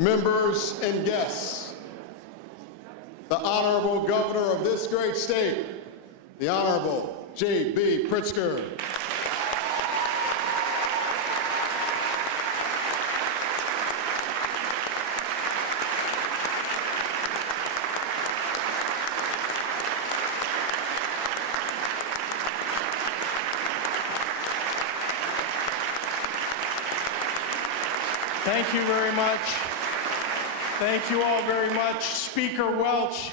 members and guests, the Honorable Governor of this great state, the Honorable J.B. Pritzker. Thank you very much. Thank you all very much. Speaker Welch,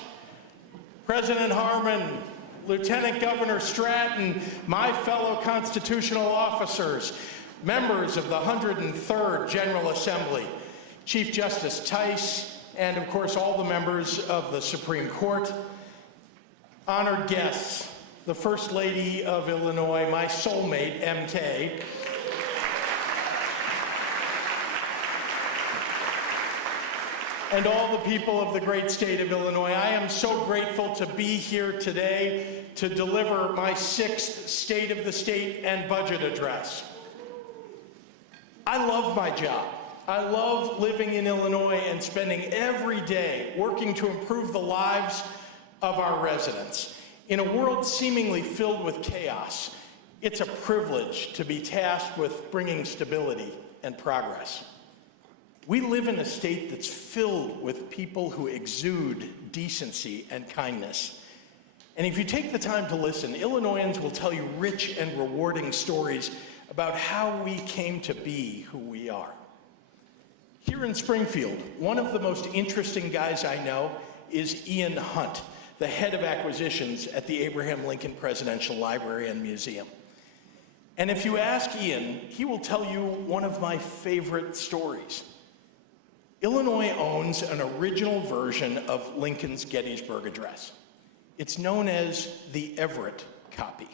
President Harmon, Lieutenant Governor Stratton, my fellow constitutional officers, members of the 103rd General Assembly, Chief Justice Tice, and of course all the members of the Supreme Court, honored guests, the First Lady of Illinois, my soulmate, MK, and all the people of the great state of Illinois. I am so grateful to be here today to deliver my 6th State of the State and Budget Address. I love my job. I love living in Illinois and spending every day working to improve the lives of our residents. In a world seemingly filled with chaos, it's a privilege to be tasked with bringing stability and progress. We live in a state that's filled with people who exude decency and kindness. And if you take the time to listen, Illinoisans will tell you rich and rewarding stories about how we came to be who we are. Here in Springfield, one of the most interesting guys I know is Ian Hunt, the head of acquisitions at the Abraham Lincoln Presidential Library and Museum. And if you ask Ian, he will tell you one of my favorite stories. Illinois owns an original version of Lincoln's Gettysburg Address. It's known as the Everett copy,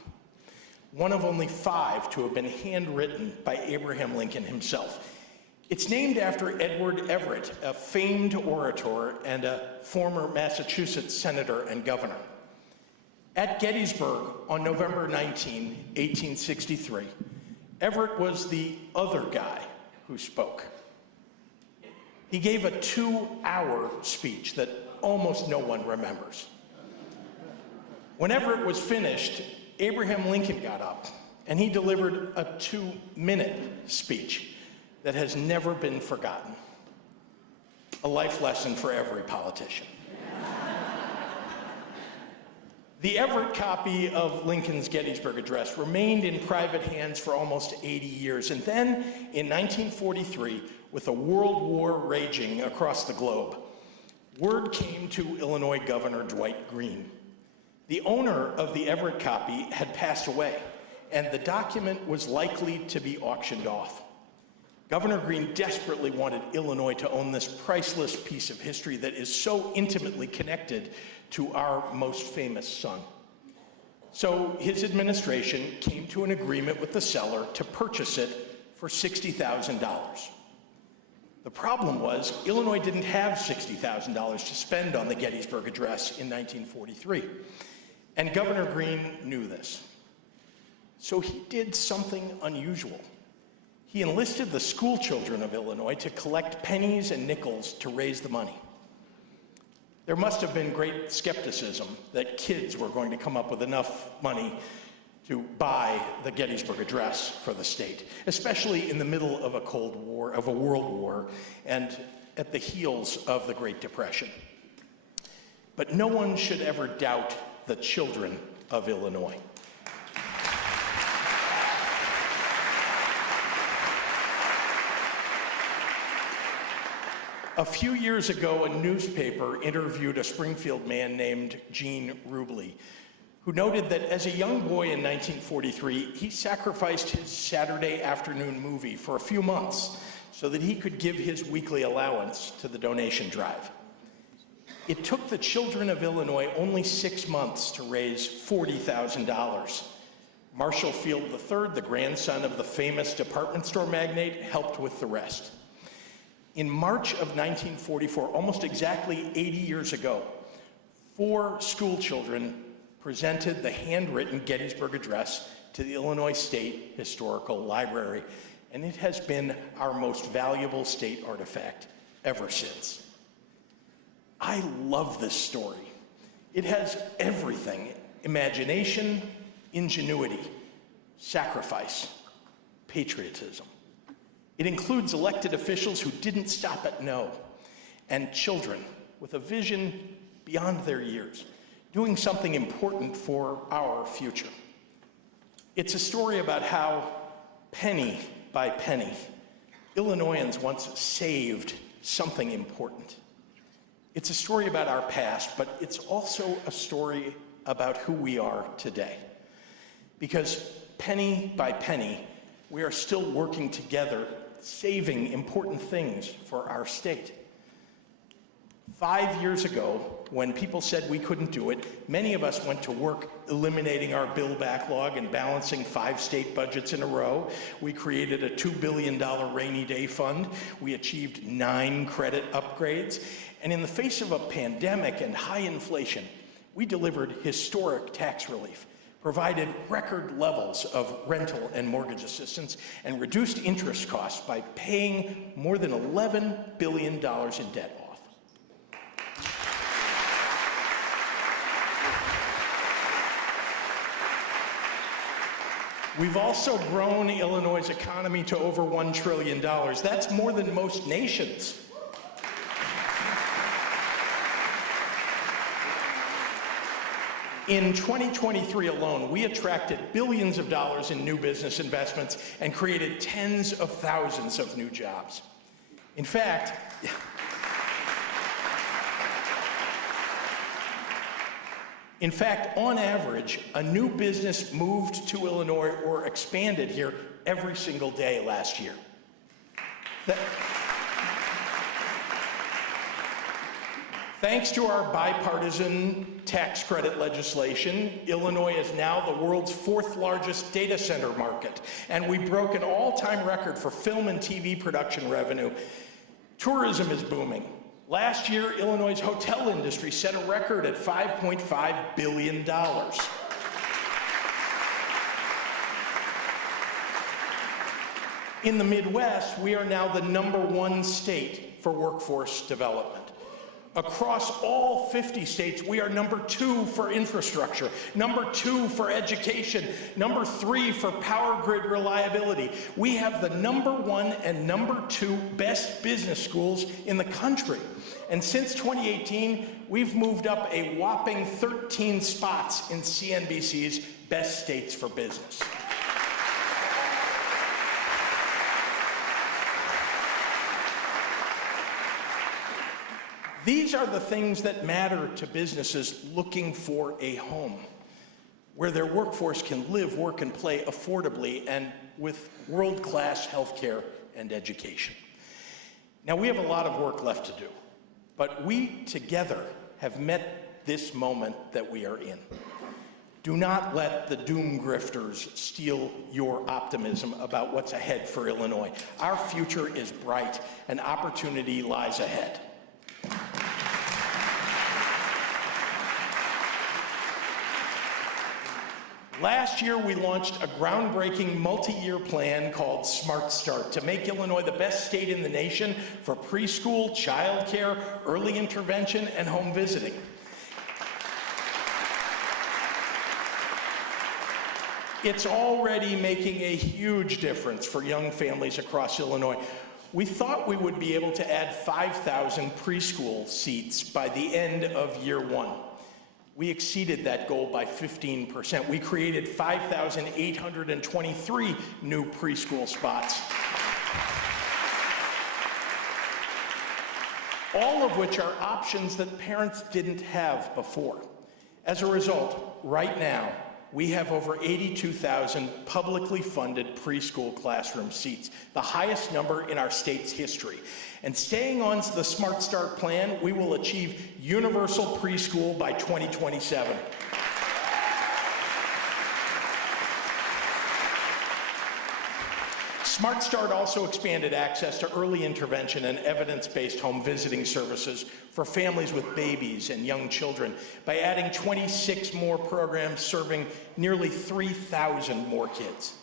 one of only 5 to have been handwritten by Abraham Lincoln himself. It's named after Edward Everett, a famed orator and a former Massachusetts senator and governor. At Gettysburg on November 19, 1863, Everett was the other guy who spoke. He gave a 2-hour speech that almost no one remembers. Whenever it was finished, Abraham Lincoln got up and he delivered a 2-minute speech that has never been forgotten. A life lesson for every politician. The Everett copy of Lincoln's Gettysburg Address remained in private hands for almost 80 years. And then in 1943, with a world war raging across the globe, word came to Illinois Governor Dwight Green. The owner of the Everett copy had passed away, and the document was likely to be auctioned off. Governor Green desperately wanted Illinois to own this priceless piece of history that is so intimately connected to our most famous son. So his administration came to an agreement with the seller to purchase it for $60,000. The problem was Illinois didn't have $60,000 to spend on the Gettysburg Address in 1943, and Governor Green knew this. So he did something unusual. He enlisted the school children of Illinois to collect pennies and nickels to raise the money. There must have been great skepticism that kids were going to come up with enough money to buy the Gettysburg Address for the state, especially in the middle of a Cold War, of a world war, and at the heels of the Great Depression. But no one should ever doubt the children of Illinois. A few years ago, a newspaper interviewed a Springfield man named Gene Rubley, who noted that as a young boy in 1943, he sacrificed his Saturday afternoon movie for a few months so that he could give his weekly allowance to the donation drive. It took the children of Illinois only 6 months to raise $40,000. Marshall Field III, the grandson of the famous department store magnate, helped with the rest. In March of 1944, almost exactly 80 years ago, 4 school children presented the handwritten Gettysburg Address to the Illinois State Historical Library, and it has been our most valuable state artifact ever since. I love this story. It has everything: imagination, ingenuity, sacrifice, patriotism. It includes elected officials who didn't stop at no, and children with a vision beyond their years, doing something important for our future. It's a story about how, penny by penny, Illinoisans once saved something important. It's a story about our past, but it's also a story about who we are today. Because penny by penny, we are still working together, saving important things for our state. 5 years ago, when people said we couldn't do it, many of us went to work eliminating our bill backlog and balancing 5 state budgets in a row. We created a $2 billion rainy day fund. We achieved 9 credit upgrades. And in the face of a pandemic and high inflation, we delivered historic tax relief, provided record levels of rental and mortgage assistance, and reduced interest costs by paying more than $11 billion in debt off. We've also grown Illinois' economy to over $1 trillion. That's more than most nations. In 2023 alone, we attracted billions of dollars in new business investments and created tens of thousands of new jobs. In fact, on average, a new business moved to Illinois or expanded here every single day last year. Thanks to our bipartisan tax credit legislation, Illinois is now the world's 4th largest data center market, and we broke an all-time record for film and TV production revenue. Tourism is booming. Last year, Illinois' hotel industry set a record at $5.5 billion. In the Midwest, we are now the #1 state for workforce development. Across all 50 states, we are #2 for infrastructure, #2 for education, #3 for power grid reliability. We have the #1 and #2 best business schools in the country. And since 2018, we've moved up a whopping 13 spots in CNBC's Best States for Business. These are the things that matter to businesses looking for a home, where their workforce can live, work, and play affordably and with world-class healthcare and education. Now, we have a lot of work left to do, but we together have met this moment that we are in. Do not let the doom grifters steal your optimism about what's ahead for Illinois. Our future is bright, and opportunity lies ahead. Last year, we launched a groundbreaking multi-year plan called Smart Start to make Illinois the best state in the nation for preschool, childcare, early intervention, and home visiting. It's already making a huge difference for young families across Illinois. We thought we would be able to add 5,000 preschool seats by the end of year 1. We exceeded that goal by 15%. We created 5,823 new preschool spots, all of which are options that parents didn't have before. As a result, right now, we have over 82,000 publicly funded preschool classroom seats, the highest number in our state's history. And staying on the Smart Start plan, we will achieve universal preschool by 2027. Smart Start also expanded access to early intervention and evidence-based home visiting services for families with babies and young children by adding 26 more programs serving nearly 3,000 more kids.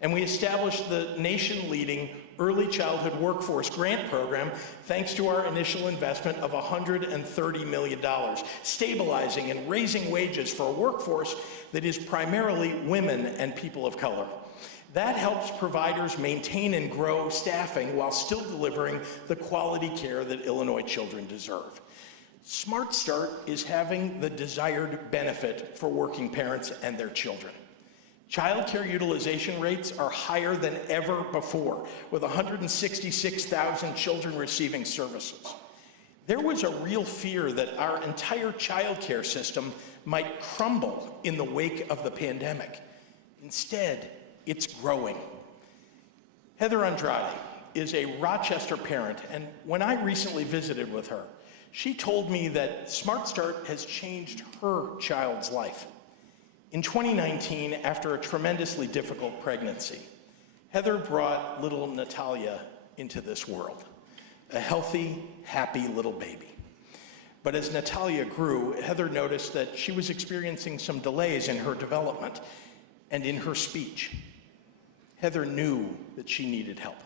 And we established the nation-leading early childhood workforce grant program thanks to our initial investment of $130 million, stabilizing and raising wages for a workforce that is primarily women and people of color. That helps providers maintain and grow staffing while still delivering the quality care that Illinois children deserve. Smart Start is having the desired benefit for working parents and their children. Child care utilization rates are higher than ever before, with 166,000 children receiving services. There was a real fear that our entire child care system might crumble in the wake of the pandemic. Instead, it's growing. Heather Andrade is a Rochester parent, and when I recently visited with her, she told me that Smart Start has changed her child's life. In 2019, after a tremendously difficult pregnancy, Heather brought little Natalia into this world, a healthy, happy little baby. But as Natalia grew, Heather noticed that she was experiencing some delays in her development and in her speech. Heather knew that she needed help.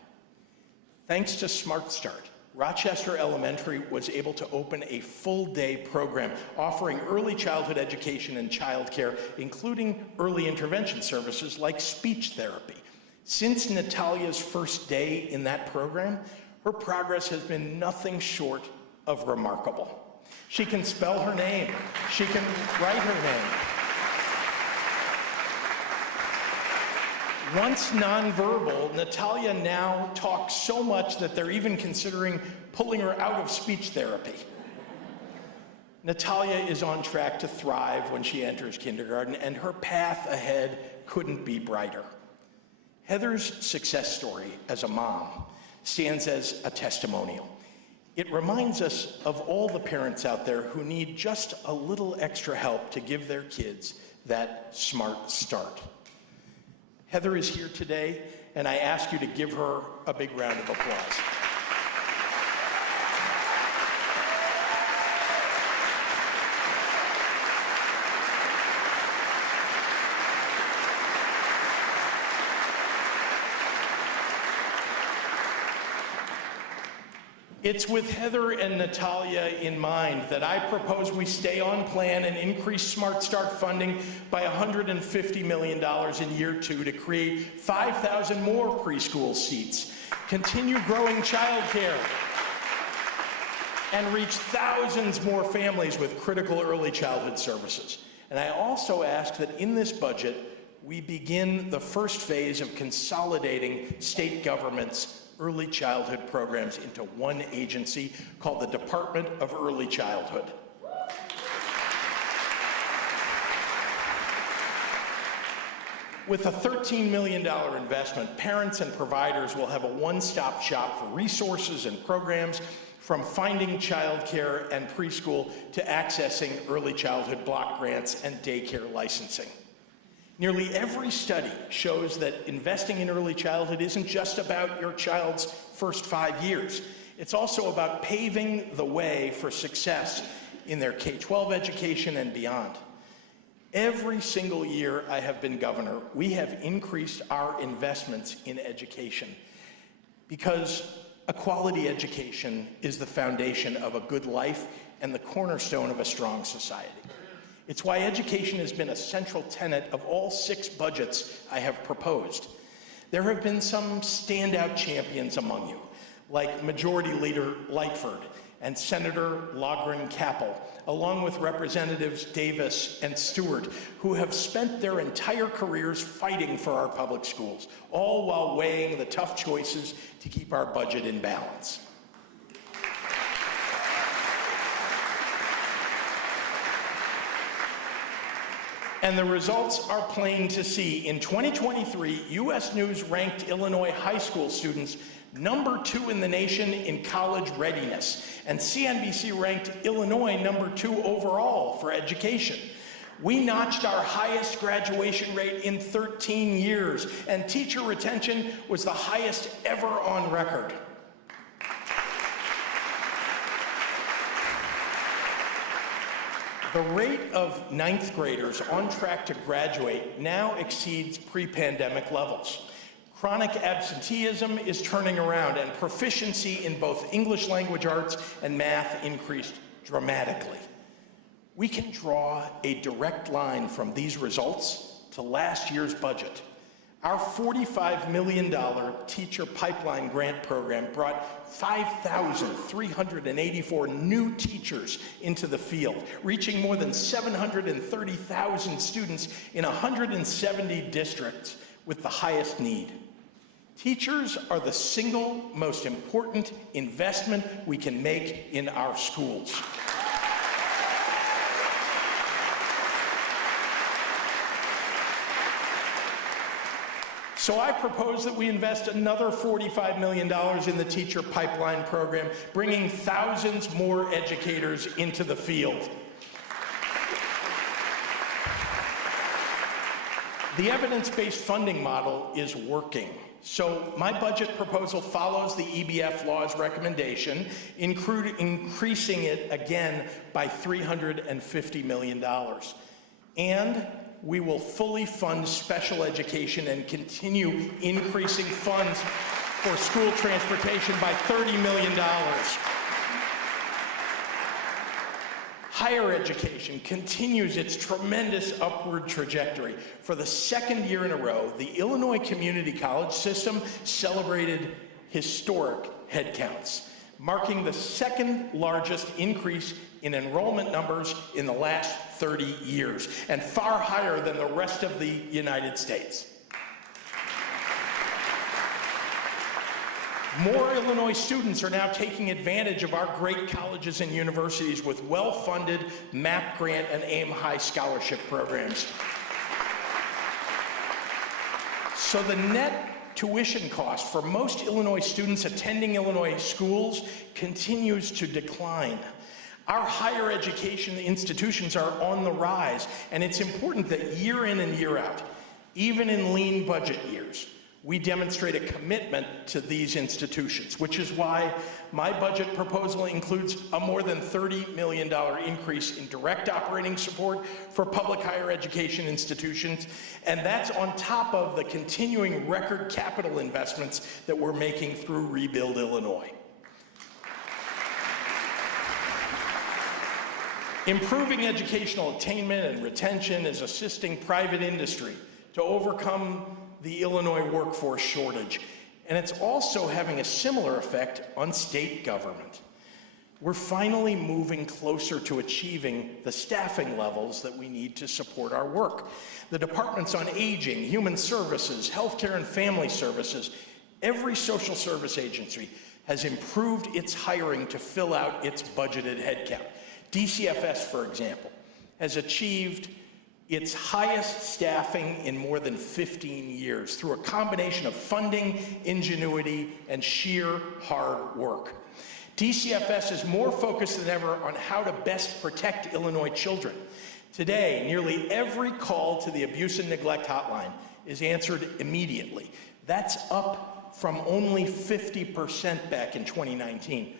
Thanks to Smart Start, Rochester Elementary was able to open a full-day program offering early childhood education and childcare, including early intervention services like speech therapy. Since Natalia's first day in that program, her progress has been nothing short of remarkable. She can spell her name. She can write her name. Once nonverbal, Natalia now talks so much that they're even considering pulling her out of speech therapy. Natalia is on track to thrive when she enters kindergarten, and her path ahead couldn't be brighter. Heather's success story as a mom stands as a testimonial. It reminds us of all the parents out there who need just a little extra help to give their kids that smart start. Heather is here today, and I ask you to give her a big round of applause. It's with Heather and Natalia in mind that I propose we stay on plan and increase Smart Start funding by $150 million in year 2 to create 5,000 more preschool seats, continue growing childcare, and reach thousands more families with critical early childhood services. And I also ask that in this budget, we begin the first phase of consolidating state government's early childhood programs into one agency called the Department of Early Childhood. With a $13 million investment, parents and providers will have a one-stop shop for resources and programs, from finding childcare and preschool to accessing early childhood block grants and daycare licensing. Nearly every study shows that investing in early childhood isn't just about your child's first 5 years. It's also about paving the way for success in their K-12 education and beyond. Every single year I have been governor, we have increased our investments in education because a quality education is the foundation of a good life and the cornerstone of a strong society. It's why education has been a central tenet of all 6 budgets I have proposed. There have been some standout champions among you, like Majority Leader Lightford and Senator Logren-Capel, along with Representatives Davis and Stewart, who have spent their entire careers fighting for our public schools, all while weighing the tough choices to keep our budget in balance. And the results are plain to see. In 2023, U.S. News ranked Illinois high school students #2 in the nation in college readiness, and CNBC ranked Illinois #2 overall for education. We notched our highest graduation rate in 13 years, and teacher retention was the highest ever on record. The rate of 9th graders on track to graduate now exceeds pre-pandemic levels. Chronic absenteeism is turning around, and proficiency in both English language arts and math increased dramatically. We can draw a direct line from these results to last year's budget. Our $45 million teacher pipeline grant program brought 5,384 new teachers into the field, reaching more than 730,000 students in 170 districts with the highest need. Teachers are the single most important investment we can make in our schools. So I propose that we invest another $45 million in the teacher pipeline program, bringing thousands more educators into the field. The evidence-based funding model is working. So my budget proposal follows the EBF law's recommendation, increasing it again by $350 million. And we will fully fund special education and continue increasing funds for school transportation by $30 million. Higher education continues its tremendous upward trajectory. For the second year in a row, the Illinois Community College system celebrated historic headcounts, marking the second largest increase in enrollment numbers in the last 30 years, and far higher than the rest of the United States. More Illinois students are now taking advantage of our great colleges and universities with well-funded MAP grant and AIM High scholarship programs. So the net tuition cost for most Illinois students attending Illinois schools continues to decline. Our higher education institutions are on the rise, and it's important that year in and year out, even in lean budget years, we demonstrate a commitment to these institutions, which is why my budget proposal includes a more than $30 million increase in direct operating support for public higher education institutions, and that's on top of the continuing record capital investments that we're making through Rebuild Illinois. Improving educational attainment and retention is assisting private industry to overcome the Illinois workforce shortage, and it's also having a similar effect on state government. We're finally moving closer to achieving the staffing levels that we need to support our work. The departments on aging, human services, healthcare and family services, every social service agency has improved its hiring to fill out its budgeted headcount. DCFS, for example, has achieved its highest staffing in more than 15 years through a combination of funding, ingenuity, and sheer hard work. DCFS is more focused than ever on how to best protect Illinois children. Today, nearly every call to the abuse and neglect hotline is answered immediately. That's up from only 50% back in 2019.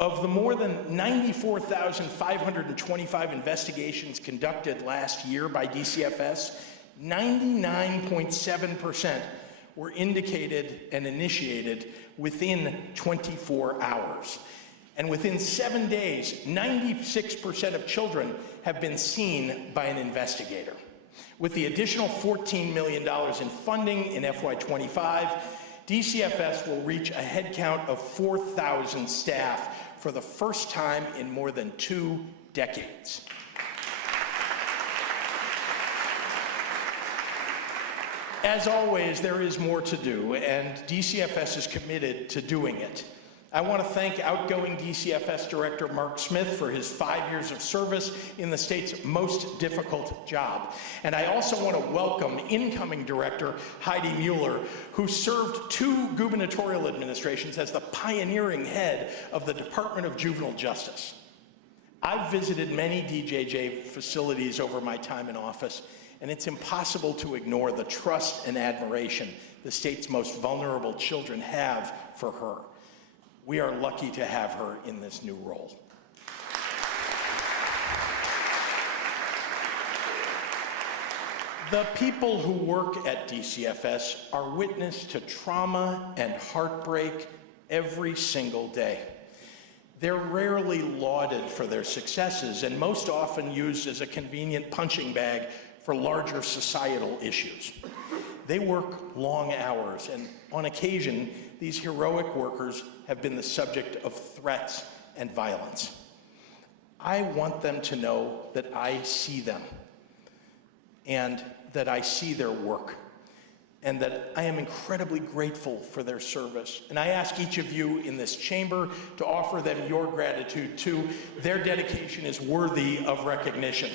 Of the more than 94,525 investigations conducted last year by DCFS, 99.7% were indicated and initiated within 24 hours. And within 7 days, 96% of children have been seen by an investigator. With the additional $14 million in funding in FY25, DCFS will reach a headcount of 4,000 staff for the first time in more than 2 decades. As always, there is more to do, and DCFS is committed to doing it. I want to thank outgoing DCFS Director Mark Smith for his 5 years of service in the state's most difficult job. And I also want to welcome incoming Director Heidi Mueller, who served 2 gubernatorial administrations as the pioneering head of the Department of Juvenile Justice. I've visited many DJJ facilities over my time in office, and it's impossible to ignore the trust and admiration the state's most vulnerable children have for her. We are lucky to have her in this new role. The people who work at DCFS are witness to trauma and heartbreak every single day. They're rarely lauded for their successes and most often used as a convenient punching bag for larger societal issues. They work long hours, and on occasion, these heroic workers have been the subject of threats and violence. I want them to know that I see them, and that I see their work, and that I am incredibly grateful for their service. And I ask each of you in this chamber to offer them your gratitude too. Their dedication is worthy of recognition.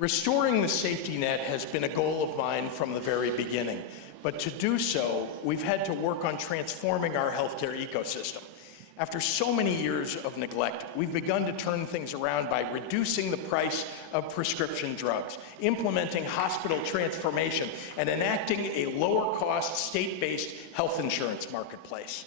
Restoring the safety net has been a goal of mine from the very beginning, but to do so, we've had to work on transforming our healthcare ecosystem. After so many years of neglect, we've begun to turn things around by reducing the price of prescription drugs, implementing hospital transformation, and enacting a lower-cost, state-based health insurance marketplace.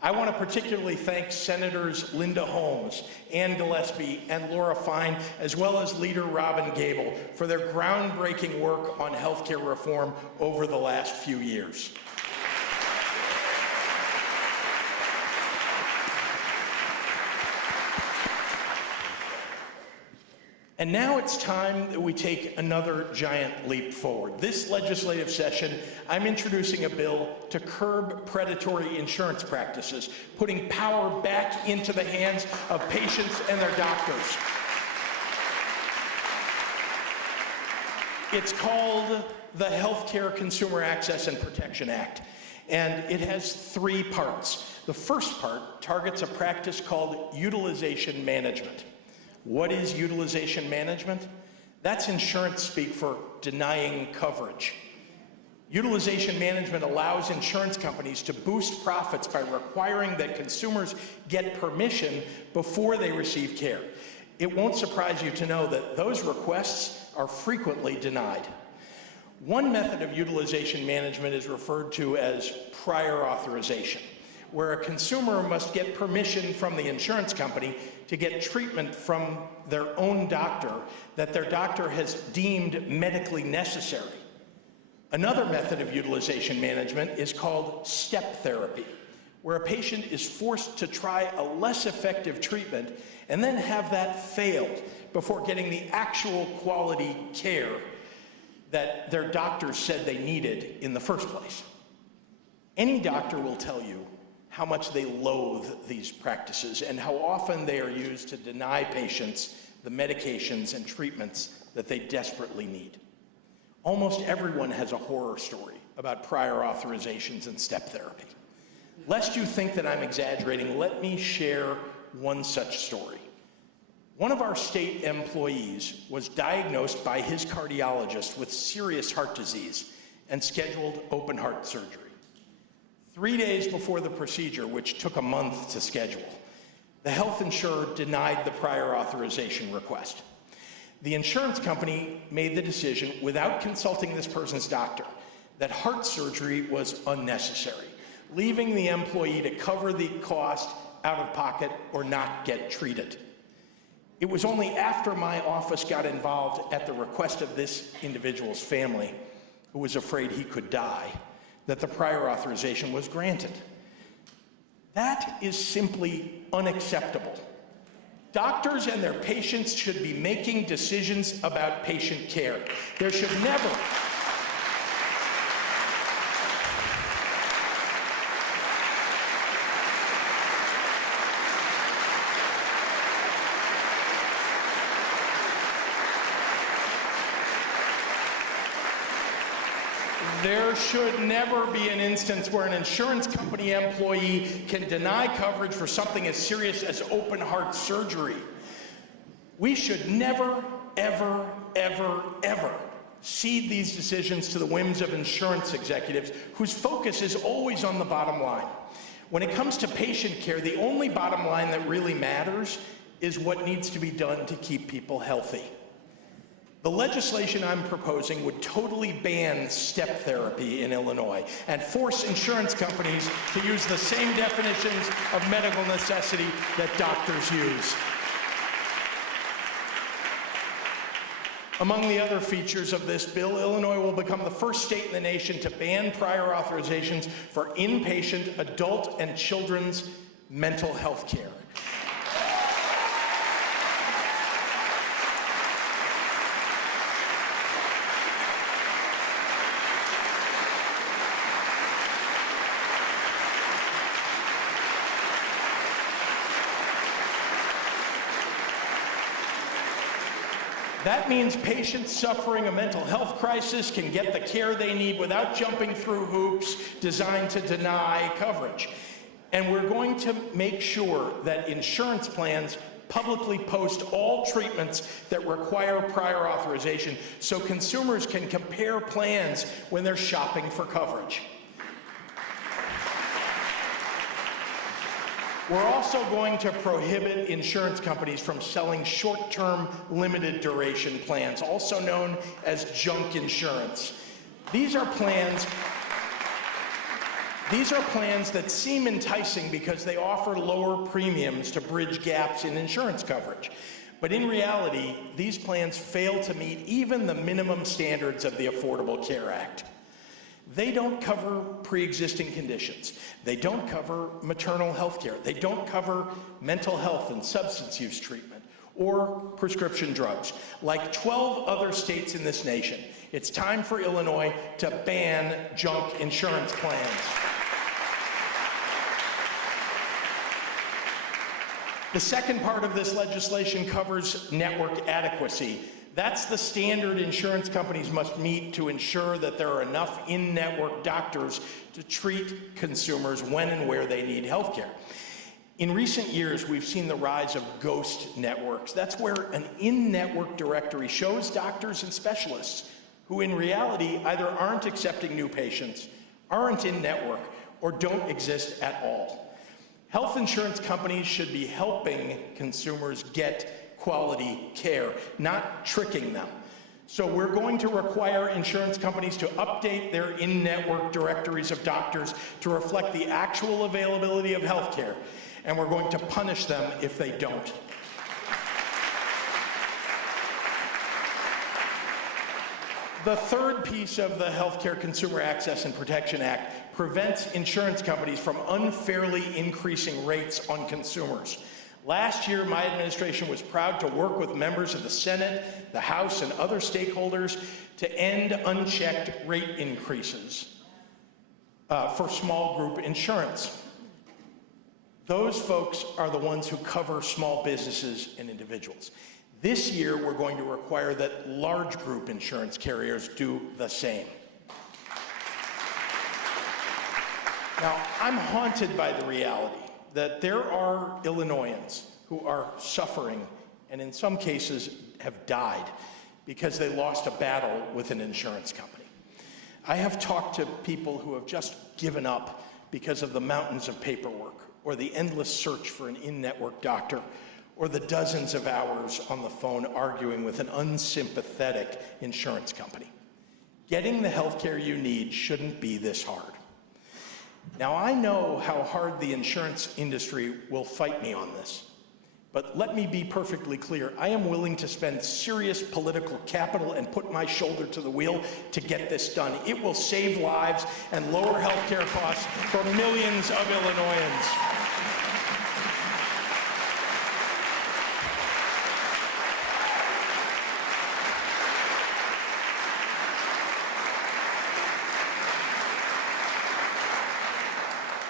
I want to particularly thank Senators Linda Holmes, Ann Gillespie, and Laura Fine, as well as Leader Robin Gable, for their groundbreaking work on healthcare reform over the last few years. And now it's time that we take another giant leap forward. This legislative session, I'm introducing a bill to curb predatory insurance practices, putting power back into the hands of patients and their doctors. It's called the Healthcare Consumer Access and Protection Act, and it has three parts. The first part targets a practice called utilization management. What is utilization management? That's insurance speak for denying coverage. Utilization management allows insurance companies to boost profits by requiring that consumers get permission before they receive care. It won't surprise you to know that those requests are frequently denied. One method of utilization management is referred to as prior authorization, where a consumer must get permission from the insurance company to get treatment from their own doctor that their doctor has deemed medically necessary. Another method of utilization management is called step therapy, where a patient is forced to try a less effective treatment and then have that failed before getting the actual quality care that their doctor said they needed in the first place. Any doctor will tell you how much they loathe these practices and how often they are used to deny patients the medications and treatments that they desperately need. Almost everyone has a horror story about prior authorizations and step therapy. Lest you think that I'm exaggerating, let me share one such story. One of our state employees was diagnosed by his cardiologist with serious heart disease and scheduled open heart surgery. 3 days before the procedure, which took a month to schedule, the health insurer denied the prior authorization request. The insurance company made the decision, without consulting this person's doctor, that heart surgery was unnecessary, leaving the employee to cover the cost out of pocket or not get treated. It was only after my office got involved at the request of this individual's family, who was afraid he could die, that the prior authorization was granted. That is simply unacceptable. Doctors and their patients should be making decisions about patient care. There should never There should never be an instance where an insurance company employee can deny coverage for something as serious as open heart surgery. We should never, ever, ever, ever cede these decisions to the whims of insurance executives whose focus is always on the bottom line. When it comes to patient care, the only bottom line that really matters is what needs to be done to keep people healthy. The legislation I'm proposing would totally ban step therapy in Illinois and force insurance companies to use the same definitions of medical necessity that doctors use. Among the other features of this bill, Illinois will become the first state in the nation to ban prior authorizations for inpatient adult and children's mental health care. That means patients suffering a mental health crisis can get the care they need without jumping through hoops designed to deny coverage. And we're going to make sure that insurance plans publicly post all treatments that require prior authorization so consumers can compare plans when they're shopping for coverage. We're also going to prohibit insurance companies from selling short-term limited duration plans, also known as junk insurance. These are plans that seem enticing because they offer lower premiums to bridge gaps in insurance coverage. But in reality, these plans fail to meet even the minimum standards of the Affordable Care Act. They don't cover pre-existing conditions. They don't cover maternal health care. They don't cover mental health and substance use treatment or prescription drugs. Like 12 other states in this nation, it's time for Illinois to ban junk insurance plans. The second part of this legislation covers network adequacy. That's the standard insurance companies must meet to ensure that there are enough in-network doctors to treat consumers when and where they need health care. In recent years, we've seen the rise of ghost networks. That's where an in-network directory shows doctors and specialists who in reality either aren't accepting new patients, aren't in-network, or don't exist at all. Health insurance companies should be helping consumers get quality care, not tricking them. So we're going to require insurance companies to update their in-network directories of doctors to reflect the actual availability of health care, and we're going to punish them if they don't. The third piece of the Healthcare Consumer Access and Protection Act prevents insurance companies from unfairly increasing rates on consumers. Last year, my administration was proud to work with members of the Senate, the House, and other stakeholders to end unchecked rate increases for small group insurance. Those folks are the ones who cover small businesses and individuals. This year, we're going to require that large group insurance carriers do the same. Now, I'm haunted by the reality that there are Illinoisans who are suffering and in some cases have died because they lost a battle with an insurance company. I have talked to people who have just given up because of the mountains of paperwork or the endless search for an in-network doctor or the dozens of hours on the phone arguing with an unsympathetic insurance company. Getting the health care you need shouldn't be this hard. Now, I know how hard the insurance industry will fight me on this, but let me be perfectly clear. I am willing to spend serious political capital and put my shoulder to the wheel to get this done. It will save lives and lower health care costs for millions of Illinoisans.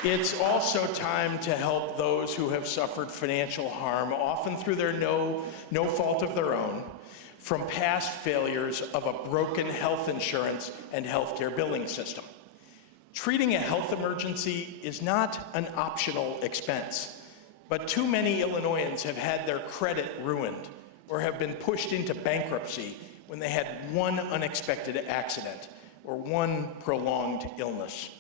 It's also time to help those who have suffered financial harm, often through their no fault of their own, from past failures of a broken health insurance and healthcare billing system. Treating a health emergency is not an optional expense, but too many Illinoisans have had their credit ruined or have been pushed into bankruptcy when they had one unexpected accident or one prolonged illness.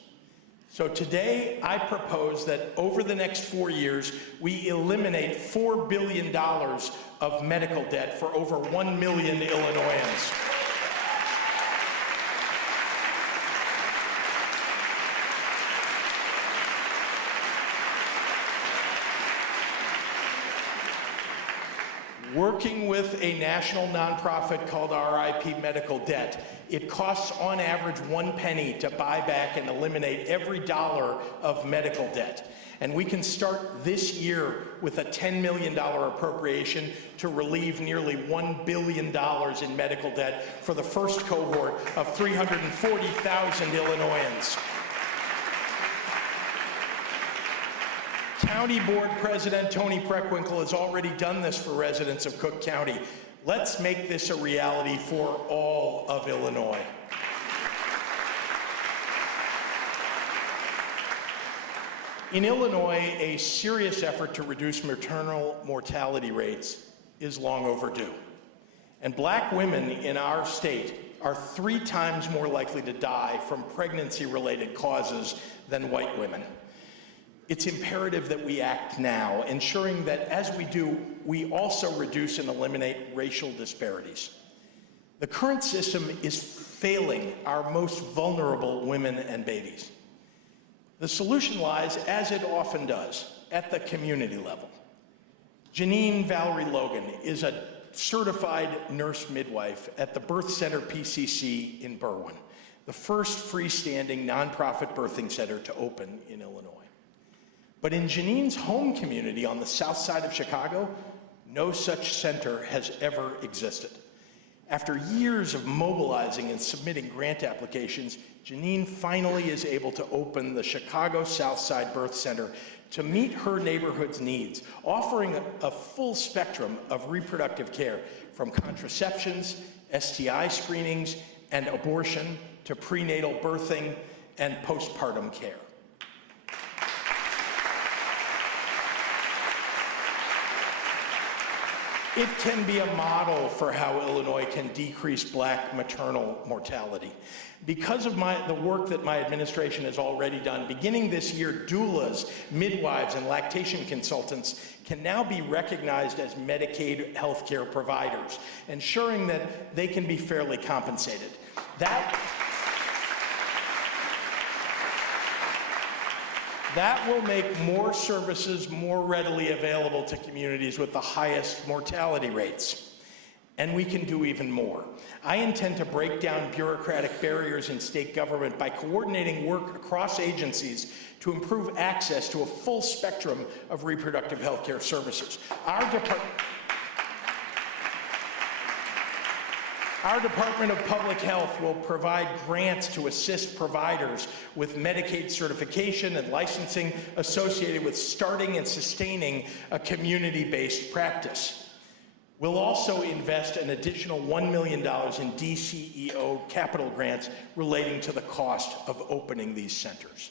So today, I propose that over the next 4 years, we eliminate $4 billion of medical debt for over 1 million Illinoisans. Working with a national nonprofit called RIP Medical Debt, it costs on average 1 penny to buy back and eliminate every dollar of medical debt. And we can start this year with a $10 million appropriation to relieve nearly $1 billion in medical debt for the first cohort of 340,000 Illinoisans. County Board President Tony Preckwinkle has already done this for residents of Cook County. Let's make this a reality for all of Illinois. In Illinois, a serious effort to reduce maternal mortality rates is long overdue. And Black women in our state are 3 times more likely to die from pregnancy-related causes than white women. It's imperative that we act now, ensuring that as we do, we also reduce and eliminate racial disparities. The current system is failing our most vulnerable women and babies. The solution lies, as it often does, at the community level. Janine Valerie Logan is a certified nurse midwife at the Birth Center PCC in Berwyn, the first freestanding nonprofit birthing center to open in Illinois. But in Janine's home community on the south side of Chicago, no such center has ever existed. After years of mobilizing and submitting grant applications, Janine finally is able to open the Chicago Southside Birth Center to meet her neighborhood's needs, offering a full spectrum of reproductive care, from contraceptions, STI screenings, and abortion to prenatal birthing and postpartum care. It can be a model for how Illinois can decrease Black maternal mortality. Because of the work that my administration has already done, beginning this year, doulas, midwives, and lactation consultants can now be recognized as Medicaid healthcare providers, ensuring that they can be fairly compensated. That will make more services more readily available to communities with the highest mortality rates. And we can do even more. I intend to break down bureaucratic barriers in state government by coordinating work across agencies to improve access to a full spectrum of reproductive health care services. Our Department of Public Health will provide grants to assist providers with Medicaid certification and licensing associated with starting and sustaining a community-based practice. We'll also invest an additional $1 million in DCEO capital grants relating to the cost of opening these centers.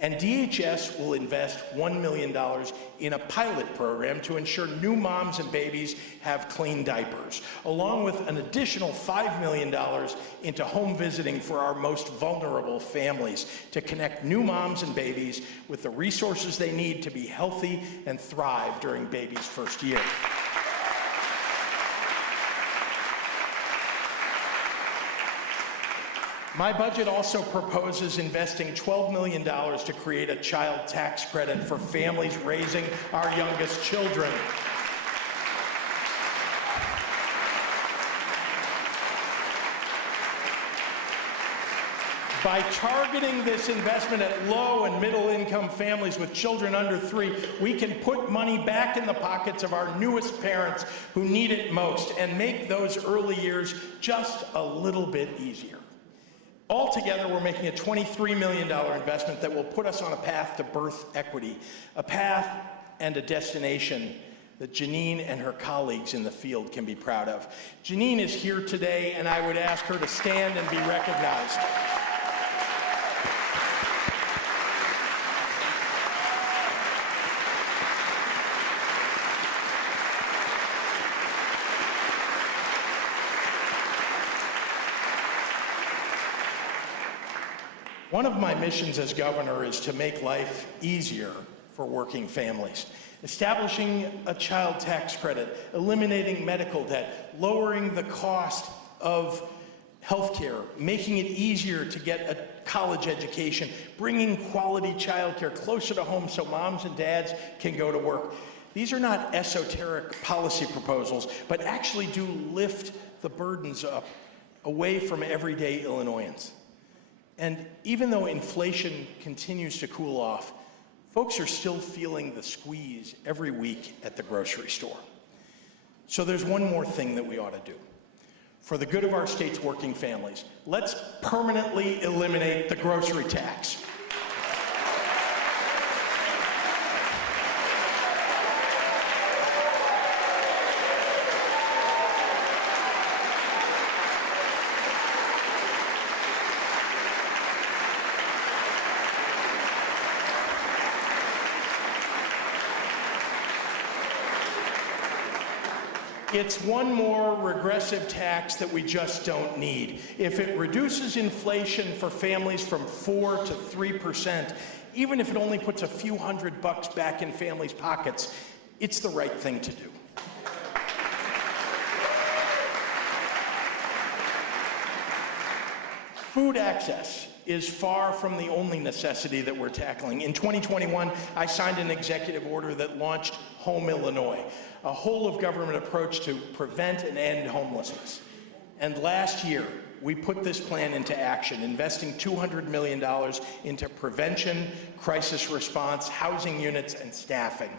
And DHS will invest $1 million in a pilot program to ensure new moms and babies have clean diapers, along with an additional $5 million into home visiting for our most vulnerable families to connect new moms and babies with the resources they need to be healthy and thrive during baby's first year. My budget also proposes investing $12 million to create a child tax credit for families raising our youngest children. By targeting this investment at low and middle income families with children under 3, we can put money back in the pockets of our newest parents who need it most and make those early years just a little bit easier. Altogether, we're making a $23 million investment that will put us on a path to birth equity, a path and a destination that Janine and her colleagues in the field can be proud of. Janine is here today, and I would ask her to stand and be recognized. One of my missions as governor is to make life easier for working families. Establishing a child tax credit, eliminating medical debt, lowering the cost of healthcare, making it easier to get a college education, bringing quality childcare closer to home so moms and dads can go to work. These are not esoteric policy proposals, but actually do lift the burdens up away from everyday Illinoisans. And even though inflation continues to cool off, folks are still feeling the squeeze every week at the grocery store. So there's one more thing that we ought to do. For the good of our state's working families, let's permanently eliminate the grocery tax. It's one more regressive tax that we just don't need. If it reduces inflation for families from 4% to 3%, even if it only puts a few $100 back in families' pockets, it's the right thing to do. Food access is far from the only necessity that we're tackling. In 2021, I signed an executive order that launched Home Illinois, a whole-of-government approach to prevent and end homelessness. And last year, we put this plan into action, investing $200 million into prevention, crisis response, housing units, and staffing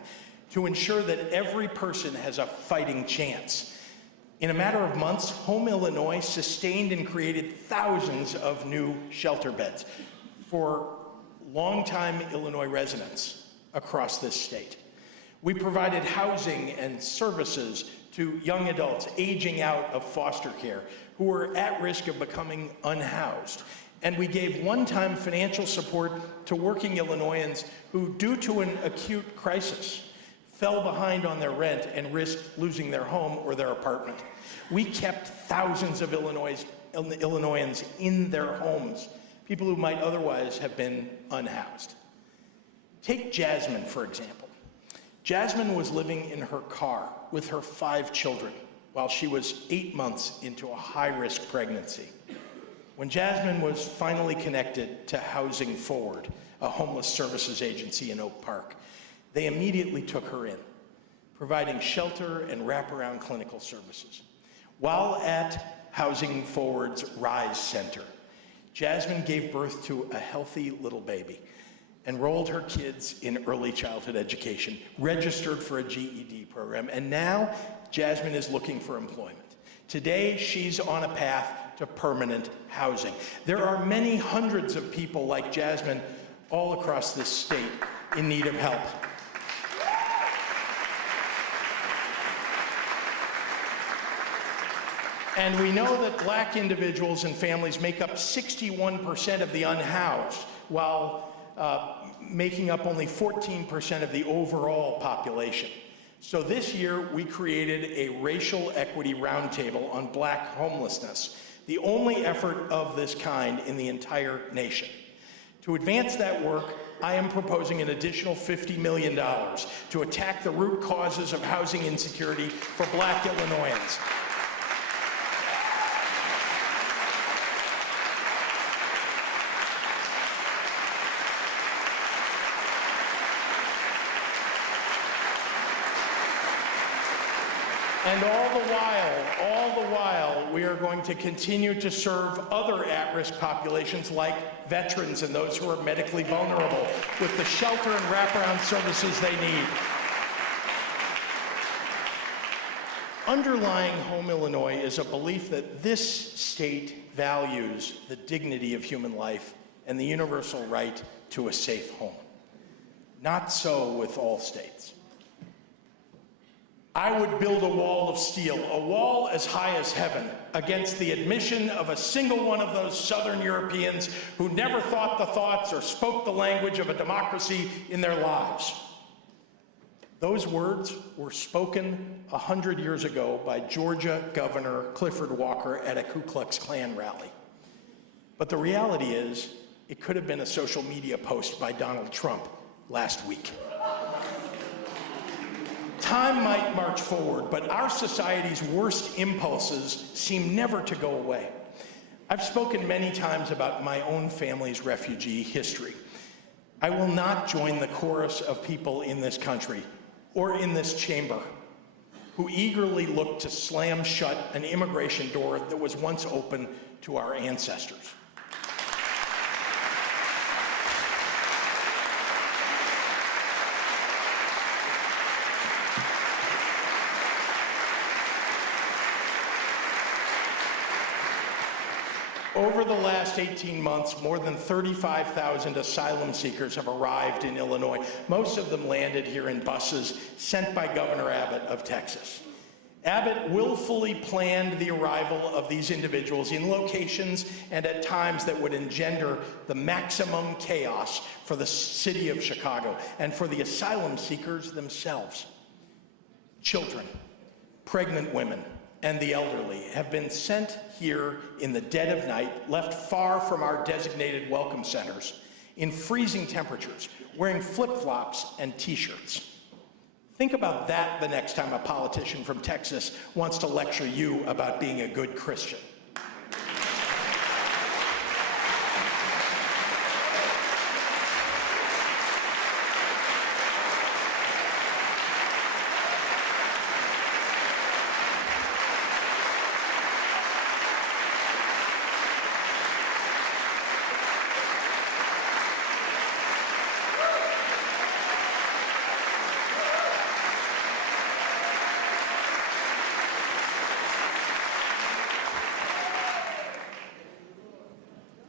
to ensure that every person has a fighting chance. In a matter of months, Home Illinois sustained and created thousands of new shelter beds for longtime Illinois residents across this state. We provided housing and services to young adults aging out of foster care who were at risk of becoming unhoused. And we gave one-time financial support to working Illinoisans who, due to an acute crisis, fell behind on their rent and risked losing their home or their apartment. We kept thousands of Illinoisans in their homes, people who might otherwise have been unhoused. Take Jasmine, for example. Jasmine was living in her car with her 5 children while she was 8 months into a high-risk pregnancy. When Jasmine was finally connected to Housing Forward, a homeless services agency in Oak Park, they immediately took her in, providing shelter and wraparound clinical services. While at Housing Forward's RISE Center, Jasmine gave birth to a healthy little baby, enrolled her kids in early childhood education, registered for a GED program, and now Jasmine is looking for employment. Today, she's on a path to permanent housing. There are many hundreds of people like Jasmine all across this state in need of help. And we know that Black individuals and families make up 61% of the unhoused, while making up only 14% of the overall population. So this year, we created a racial equity roundtable on Black homelessness, the only effort of this kind in the entire nation. To advance that work, I am proposing an additional $50 million to attack the root causes of housing insecurity for Black Illinoisans. And all the while, we are going to continue to serve other at-risk populations like veterans and those who are medically vulnerable with the shelter and wraparound services they need. Underlying Home Illinois is a belief that this state values the dignity of human life and the universal right to a safe home. Not so with all states. I would build a wall of steel, a wall as high as heaven, against the admission of a single one of those Southern Europeans who never thought the thoughts or spoke the language of a democracy in their lives. Those words were spoken 100 years ago by Georgia Governor Clifford Walker at a Ku Klux Klan rally. But the reality is, It could have been a social media post by Donald Trump last week. Time might march forward, but our society's worst impulses seem never to go away. I've spoken many times about my own family's refugee history. I will not join the chorus of people in this country or in this chamber who eagerly look to slam shut an immigration door that was once open to our ancestors. Over the last 18 months, more than 35,000 asylum seekers have arrived in Illinois. Most of them landed here in buses sent by Governor Abbott of Texas. Abbott willfully planned the arrival of these individuals in locations and at times that would engender the maximum chaos for the city of Chicago and for the asylum seekers themselves. Children, pregnant women, and the elderly have been sent here in the dead of night, left far from our designated welcome centers, in freezing temperatures, wearing flip-flops and t-shirts. Think about that the next time a politician from Texas wants to lecture you about being a good Christian.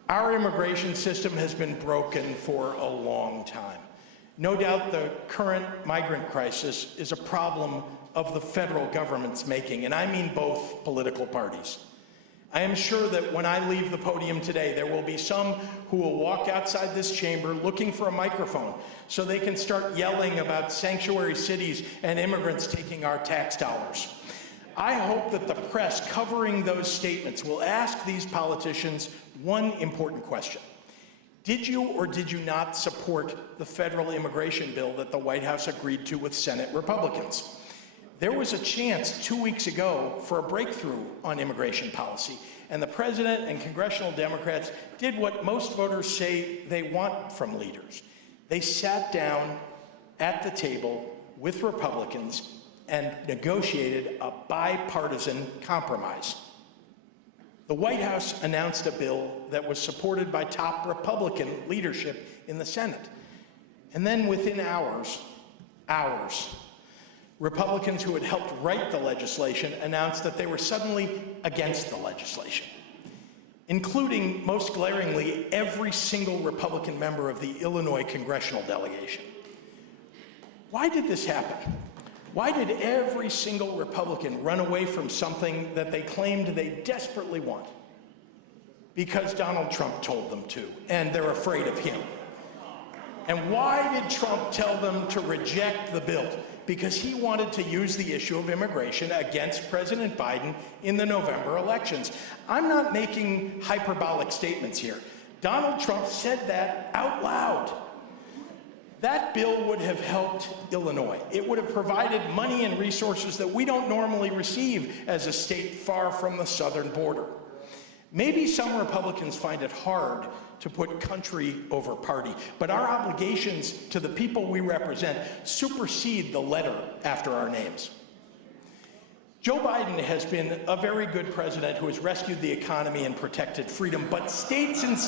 Our immigration system has been broken for a long time. No doubt the current migrant crisis is a problem of the federal government's making, and I mean both political parties. I am sure that when I leave the podium today, there will be some who will walk outside this chamber looking for a microphone so they can start yelling about sanctuary cities and immigrants taking our tax dollars. I hope that the press covering those statements will ask these politicians one important question. Did you or did you not support the federal immigration bill that the White House agreed to with Senate Republicans? There was a chance 2 weeks ago for a breakthrough on immigration policy, and the president and congressional Democrats did what most voters say they want from leaders. They sat down at the table with Republicans and negotiated a bipartisan compromise. The White House announced a bill that was supported by top Republican leadership in the Senate. And then within hours, Republicans who had helped write the legislation announced that they were suddenly against the legislation, including, most glaringly, every single Republican member of the Illinois congressional delegation. Why did this happen? Why did every single Republican run away from something that they claimed they desperately want? Because Donald Trump told them to, and they're afraid of him. And why did Trump tell them to reject the bill? Because he wanted to use the issue of immigration against President Biden in the November elections. I'm not making hyperbolic statements here. Donald Trump said that out loud. That bill would have helped Illinois. It would have provided money and resources that we don't normally receive as a state far from the southern border. Maybe some Republicans find it hard to put country over party, but our obligations to the people we represent supersede the letter after our names. Joe Biden has been a very good president who has rescued the economy and protected freedom, but states and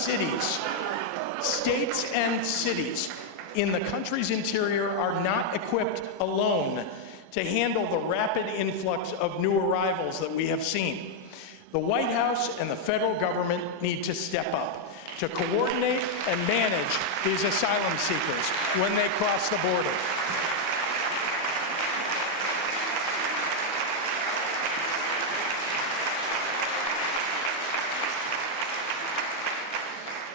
cities in the country's interior are not equipped alone to handle the rapid influx of new arrivals that we have seen. The White House and the federal government need to step up to coordinate and manage these asylum seekers when they cross the border.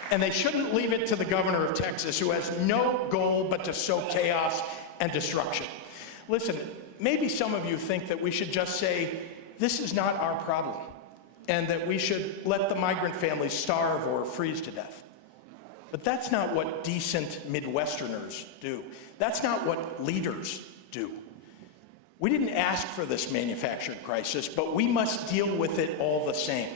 And they shouldn't leave it to the governor of Texas, who has no goal but to sow chaos and destruction. Listen, maybe some of you think that we should just say, this is not our problem, and that we should let the migrant families starve or freeze to death. But that's not what decent Midwesterners do. That's not what leaders do. We didn't ask for this manufactured crisis, but we must deal with it all the same.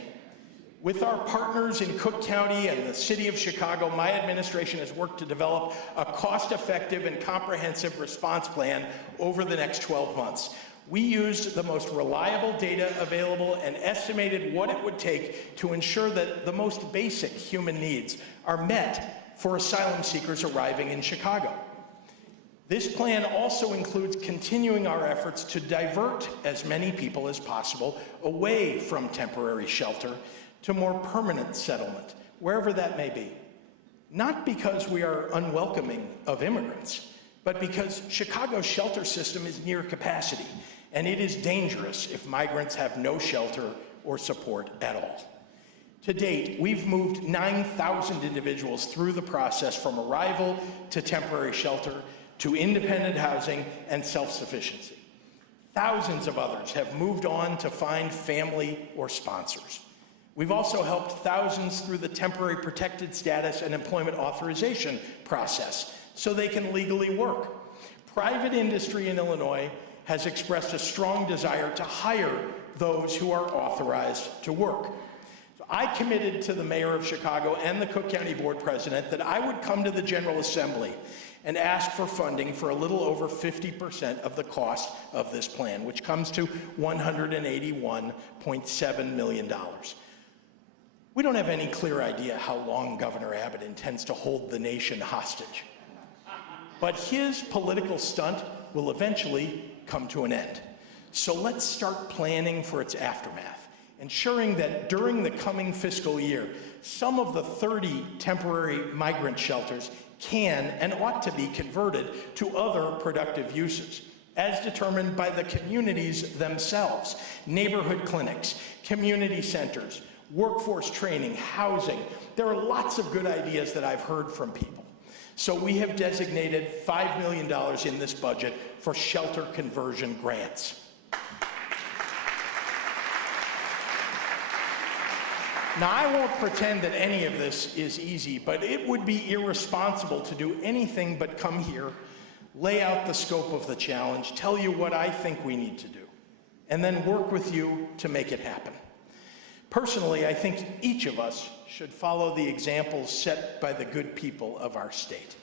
With our partners in Cook County and the city of Chicago, my administration has worked to develop a cost-effective and comprehensive response plan over the next 12 months. We used the most reliable data available and estimated what it would take to ensure that the most basic human needs are met for asylum seekers arriving in Chicago. This plan also includes continuing our efforts to divert as many people as possible away from temporary shelter to more permanent settlement, wherever that may be. Not because we are unwelcoming of immigrants, but because Chicago's shelter system is near capacity, and it is dangerous if migrants have no shelter or support at all. To date, we've moved 9,000 individuals through the process from arrival to temporary shelter to independent housing and self-sufficiency. Thousands of others have moved on to find family or sponsors. We've also helped thousands through the temporary protected status and employment authorization process so they can legally work. Private industry in Illinois has expressed a strong desire to hire those who are authorized to work. So I committed to the mayor of Chicago and the Cook County Board President that I would come to the General Assembly and ask for funding for a little over 50% of the cost of this plan, which comes to $181.7 million. We don't have any clear idea how long Governor Abbott intends to hold the nation hostage, but his political stunt will eventually come to an end. So let's start planning for its aftermath, ensuring that during the coming fiscal year, some of the 30 temporary migrant shelters can and ought to be converted to other productive uses, as determined by the communities themselves. Neighborhood clinics, community centers, workforce training, housing. There are lots of good ideas that I've heard from people. So we have designated $5 million in this budget for shelter conversion grants. Now, I won't pretend that any of this is easy, but it would be irresponsible to do anything but come here, lay out the scope of the challenge, tell you what I think we need to do, and then work with you to make it happen. Personally, I think each of us should follow the examples set by the good people of our state.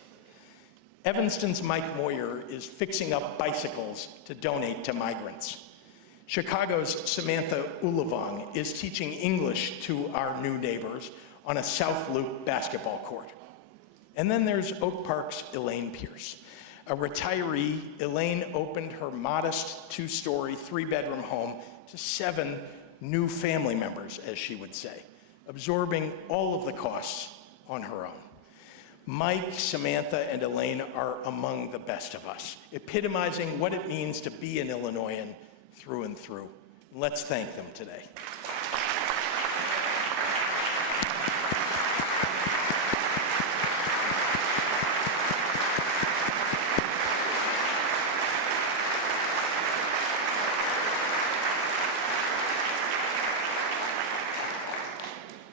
Evanston's Mike Moyer is fixing up bicycles to donate to migrants. Chicago's Samantha Ulavong is teaching English to our new neighbors on a South Loop basketball court. And then there's Oak Park's Elaine Pierce. A retiree, Elaine opened her modest 2-story, 3-bedroom home to 7 new family members, as she would say, absorbing all of the costs on her own. Mike, Samantha, and Elaine are among the best of us, epitomizing what it means to be an Illinoisan through and through. Let's thank them today.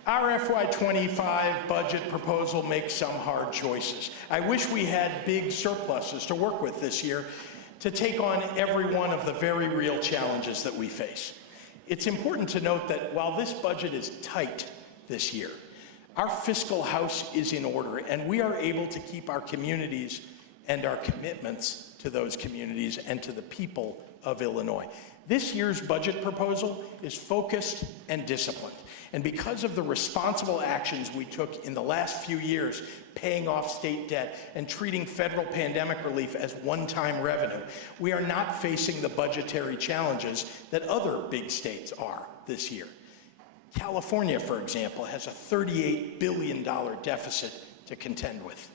Our FY25 budget proposal makes some hard choices. I wish we had big surpluses to work with this year to take on every one of the very real challenges that we face. It's important to note that while this budget is tight this year, our fiscal house is in order, and we are able to keep our communities and our commitments to those communities and to the people of Illinois. This year's budget proposal is focused and disciplined. And because of the responsible actions we took in the last few years, paying off state debt and treating federal pandemic relief as one-time revenue, we are not facing the budgetary challenges that other big states are this year. California, for example, has a $38 billion deficit to contend with.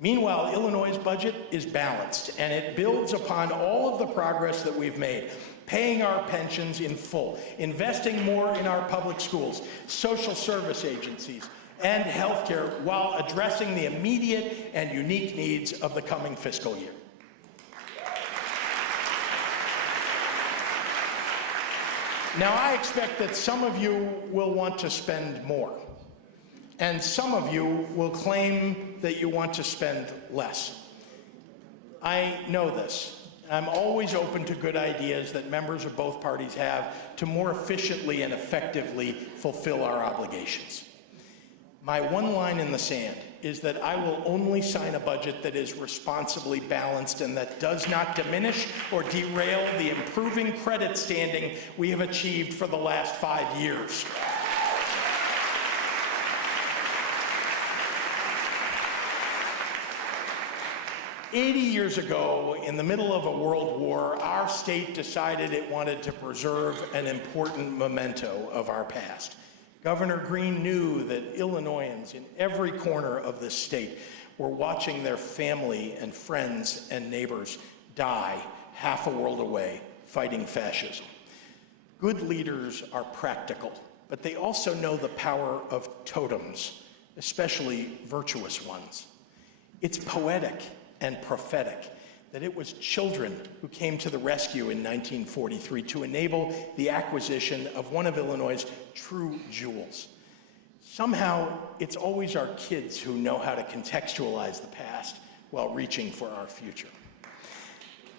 Meanwhile, Illinois' budget is balanced, and it builds upon all of the progress that we've made, paying our pensions in full, investing more in our public schools, social service agencies, and healthcare, while addressing the immediate and unique needs of the coming fiscal year. Now, I expect that some of you will want to spend more. And some of you will claim that you want to spend less. I know this. I'm always open to good ideas that members of both parties have to more efficiently and effectively fulfill our obligations. My one line in the sand is that I will only sign a budget that is responsibly balanced and that does not diminish or derail the improving credit standing we have achieved for the last 5 years. "80 years ago, in the middle of a world war, our state decided it wanted to preserve an important memento of our past. Governor Green knew that Illinoisans in every corner of this state were watching their family and friends and neighbors die half a world away fighting fascism. Good leaders are practical, but they also know the power of totems, especially virtuous ones. It's poetic and prophetic that it was children who came to the rescue in 1943 to enable the acquisition of one of Illinois' true jewels. Somehow, it's always our kids who know how to contextualize the past while reaching for our future.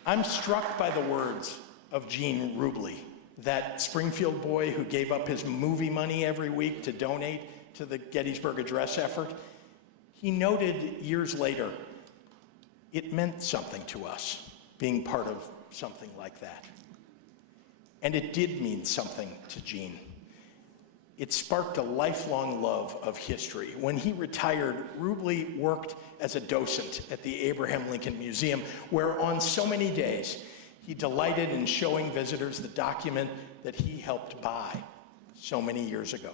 I'm struck by the words of Gene Rubley, that Springfield boy who gave up his movie money every week to donate to the Gettysburg Address effort. He noted years later, it meant something to us, being part of something like that. And it did mean something to Gene. It sparked a lifelong love of history. When he retired, Rubley worked as a docent at the Abraham Lincoln Museum, where on so many days, he delighted in showing visitors the document that he helped buy so many years ago.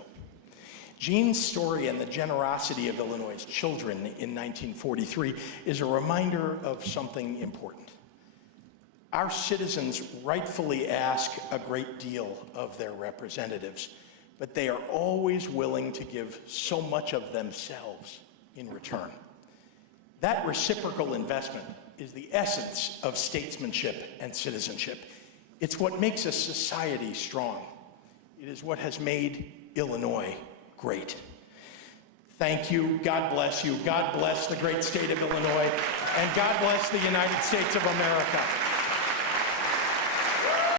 Gene's story and the generosity of Illinois' children in 1943 is a reminder of something important. Our citizens rightfully ask a great deal of their representatives, but they are always willing to give so much of themselves in return. That reciprocal investment is the essence of statesmanship and citizenship. It's what makes a society strong. It is what has made Illinois great. Thank you. God bless you. God bless the great state of Illinois. And God bless the United States of America.